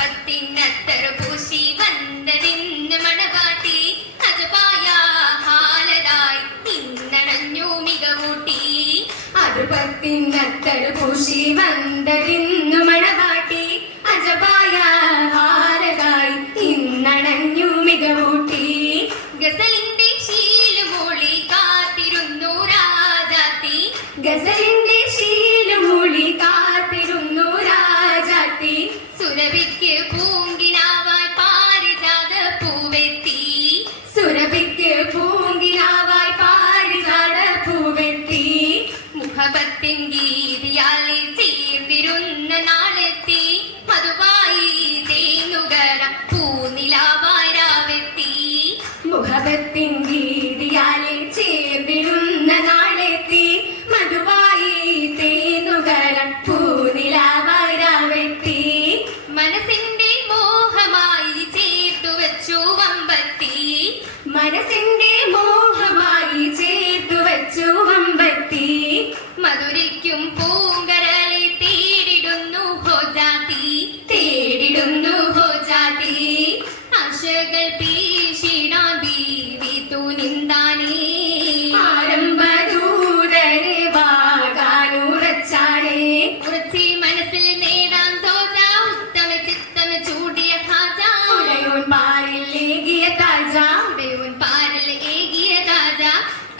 മുഖപ്പത്തിനത്തറ പൂശി വന്നതിന്ന് മണവാട്ടി അജപായ ഹാലരായി ഇന്നണഞ്ഞു മികവൂട്ടി. അടുപ്പത്തിനത്തറ പൂശി വന്നതിന്നു മണവാട്ടി അജപായ ഹാലരായി ഇന്നണഞ്ഞു മികവൂട്ടി. ഗസലിന്റെ ശീലുമൂളി കാത്തിരുന്നു രാജാത്തി, ഗസലിന്റെ ശീലുമൂളി കാത്തിരുന്നു രാജാത്തി. സുരഭിക്ക് പൂങ്കിനാവായി പാരിജാത പൂവെത്തി, സുരഭിക്ക് പൂങ്കിനാവായി പാരിജാത പൂവെത്തി. മുഖപത്തിൻ ഗീതിയാലെ ചേർന്നിരുന്ന നാളെത്തി, മധുവായി തേനുകര പൂനിലാവായി രാവെത്തി. മുഖപത്തിൻ ഗീതിയാലെ ചേർന്നിരുന്ന നാളെത്തി, മധുവായി തേനുകര പൂനിലാവായി രാവെത്തി. മനസ്സിന്റെ മോഹമായി ചേർത്തു വച്ചു വമ്പത്തി, മനസ്സിന്റെ മോഹമായി ചേർത്തു വച്ചു വമ്പത്തി. മധുരയ്ക്കും പൂങ്കരളെ തേടിടുന്നു ഹോജാതി, തേടിടുന്നു ഹോജാതി. ആശകൾ പീശിടാൻ ബീവി തുനിന്താനേ, ആരംഭദൂതരെ വാകാനുറച്ചാനേ. ഉറച്ചി മനസ്സിൽ നേടാൻ തോജ, ഉത്തമ ചിത്തമ ചൂടിയ ഖാജ. ഉടയോൻ പാരിൽ ഏകിയ താജ, ഉടയോൻ പാരിൽ ഏകിയ താജ.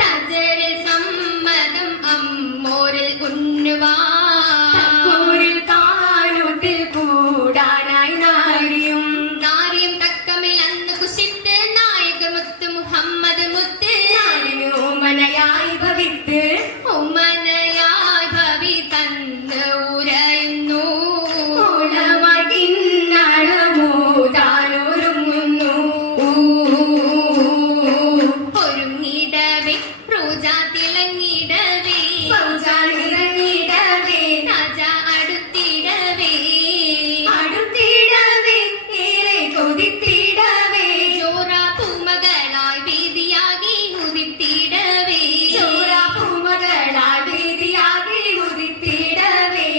തജറിൽ സമ്മതം അമ്മോരിൽ ഉണ്ണുവാ, തക്കൂരിൽ കാനൂട്ടിൽ കൂടാനായി നാരിയും. നാരിയും തക്കമിൽ അന്ന് കുശിത്ത് നായകർ മുത്ത് മുഹമ്മദ് മുത്ത്. നാടിന് ഓമനയായി ഭവിത്ത്, ഓമനയായി ഭവി തന്ന് ഉരയുന്നു. ഓണമായി കിന്നാളമൂതാനൊരുങ്ങുന്നു. ഒരുങ്ങിടവേ റോജാ തിളങ്ങിടവേ, റോജാ നിറഞ്ഞിടവേ. രാജ അടുത്തിടവേ, അടുത്തിടവേ ഏറെ കൊതിത്തിടവേ. ചോറ പൂമകളായി വീതിയാകി ഉദിത്തിടവേ, ചോറ പൂമകളായി വീതിയാകി ഉദിത്തിടവേ.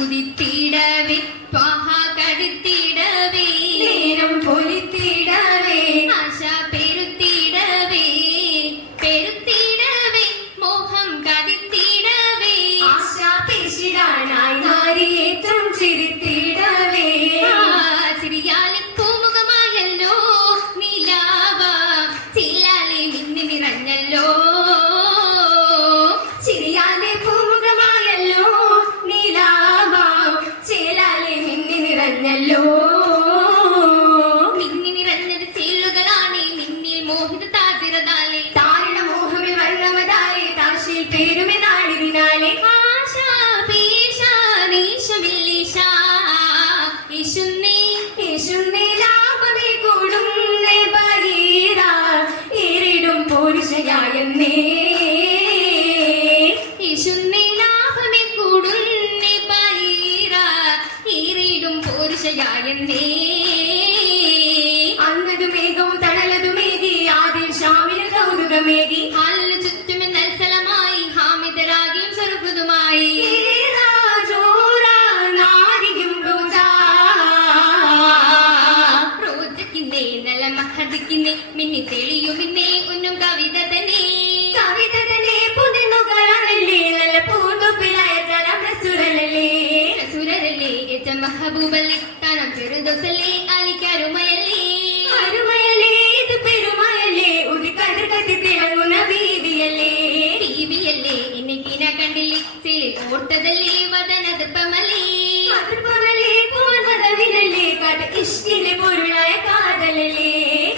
ഉദിത്തിടവേ ത്വാഹ കടുത്തിടവേ, നേരം പൊലിത്തിടവേ. ആശ പെരുത്തിടവേ, പെരുത്തിടവേ മോഹം കതിത്തിടവേ. ആശ പേശിടാനായി നാരിയേറ്റം ചിരിത്തിടവേ. ചിരിയാലെ പൂമുഖമായല്ലോ നീലാവ, ചില്ലാലെ മിന്നി നിറഞ്ഞല്ലോ. ചിരിയാലെ പൂമുഖമായല്ലോ നീലാവ, ചേലാലെ മിന്നി നിറഞ്ഞല്ലോ. മിന്നി നിറഞ്ഞത് ചേലുകളാണ് മിന്നിൽ മോഹിത താജിറതാലെ. താരണ മോഹമേ വർണ്ണമതാലെ, താശിൽ പേരുമേ നാടിനാലെ. ആശ പേശ നീശമില്ലേശ, യേശുന്നേ യേശുന്നേ ലാഭമേ കൂടുന്നേ ബരീര. ഏറിടും പോരുഷയായെന്നേ, യേശുന്നേ ലാഭമേ കൂടുന്നേ ബരീര. ഏറിടും പോരുഷയായെന്നേ. അന്നതു മേഘവും തണലതു മേഘി, ആദിൽ ഷാമിൽ കൗതുകമേകി. ഹാലിനു ചുറ്റും നൽസലമായി ഹാമിദരാകിയും സ്വരഭൃതുമായി. റോജക്കിന്നേ നല്ല മഹദിക്കിന്നേ മിന്നി തെളിയുമിന്നേ ഉന്നും കവിത തന്നെ, കവിത തന്നെ പുതിന്നുകളല്ലേ. നല്ല പൂന്തുപ്പിലായ തലം സുരലല്ലേ, സുരലല്ലേ ഏച്ച മഹബൂബല്ലേ. തനം പെരുദോസല്ലേ അലിക്കരുമയല്ലേ, അരുമയല്ലേ ഇത് പെരുമയല്ലേ. ഒരു കതിർ കത്തി തിളങ്ങുന്ന ബീവിയല്ലേ, ബീവിയല്ലേ. എന്നെക്കിന കണ്ടില്ലേ സിലി ഓർത്തതല്ലേ വദനദർപ്പമല്ലേ, അതിർപ്പമല്ലേ പൂർണ്ണതവിനല്ലേ. കാട്ട ഇഷ്കിന്റെ പൊരുളായ കാതലല്ലേ,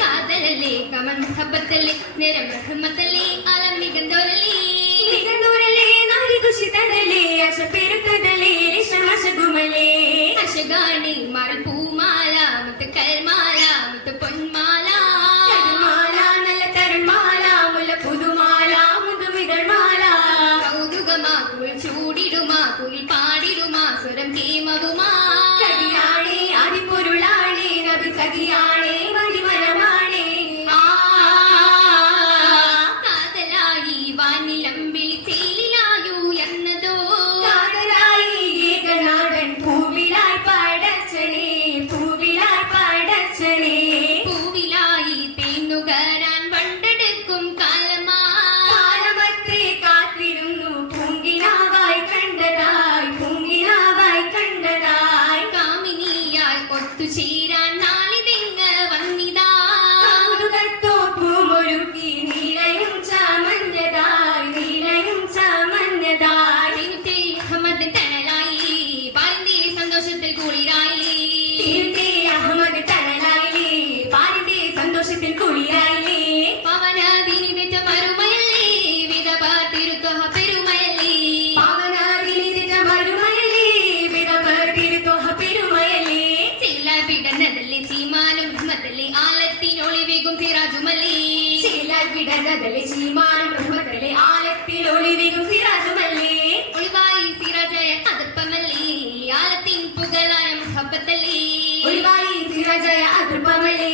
കാതലല്ലേ. കമൻ മുഹബത്തല്ലേ നിരം റഹ്മത്തല്ലേ. അലം മികന്തോരല്ലേ, മികന്തോരല്ലേ. നാരി കുശിതരല്ലേ, അശ പെരുത്തതല്ലേ. രിഷമശകുമലേ, അശഗാണി മാറി പൂമാല, മുത്ത് കൽമാല, മുത്ത് പൊന്മാല. കൽമാല നല്ല തരുമാല, മുല്ല പുതുമാല, മുതുമിതൾമാല. കൗതുകമാ കുൾ ചൂടിടുമാ, കുൾ പാടിടുമാ, സ്വരം കേമവുമാ. കടിയാണേ ആദിപ്പൊരുളാണേ, നബി സഖിയാണേ, മതിമരമാണേ. ഒത്തുചേരാൻ നാളിതെങ്ങ വന്നിതാ തോപ്പുമൊഴുക്കി നീലയും ചമഞ്ഞതായി നീലയും ചമഞ്ഞതായി തിരുത്തേ അഹമ്മദ് തണലായി പാരിന്റെ സന്തോഷത്തിൽ കുളിരായി തീർത്തേ അഹമ്മദ് തണലായില്ലേ പാരിന്റെ സന്തോഷത്തിൽ കുളിരായില്ലേ പവനാദിനി വെച്ച മറുമയല്ലേ വിധവ തിരുത്വഹ പെരുമയല്ലേ പാവനാദിനി നിജ മരുമയല്ലേ വിധവ തിരുത്വഹ പെരുമയല്ലേ ചില വിടന്നതല്ലേ ചീമാനും മതല്ലേ ആലത്തിനൊളിവേകും സിറാജുമല്ലേ ചില വിടനതലെ ചീമാനും ബ്രഹ്മതലെ ആലത്തിൽ ഒളിവികും സിറാജുമല്ലേ ഒളിവായി സിറാജയ അതപ്പമല്ലേ ആലത്തിൻ പുകളായ മുഹബത്തല്ലേ ഒളിവായി സിറാജയ അതൃപ്പമല്ലേ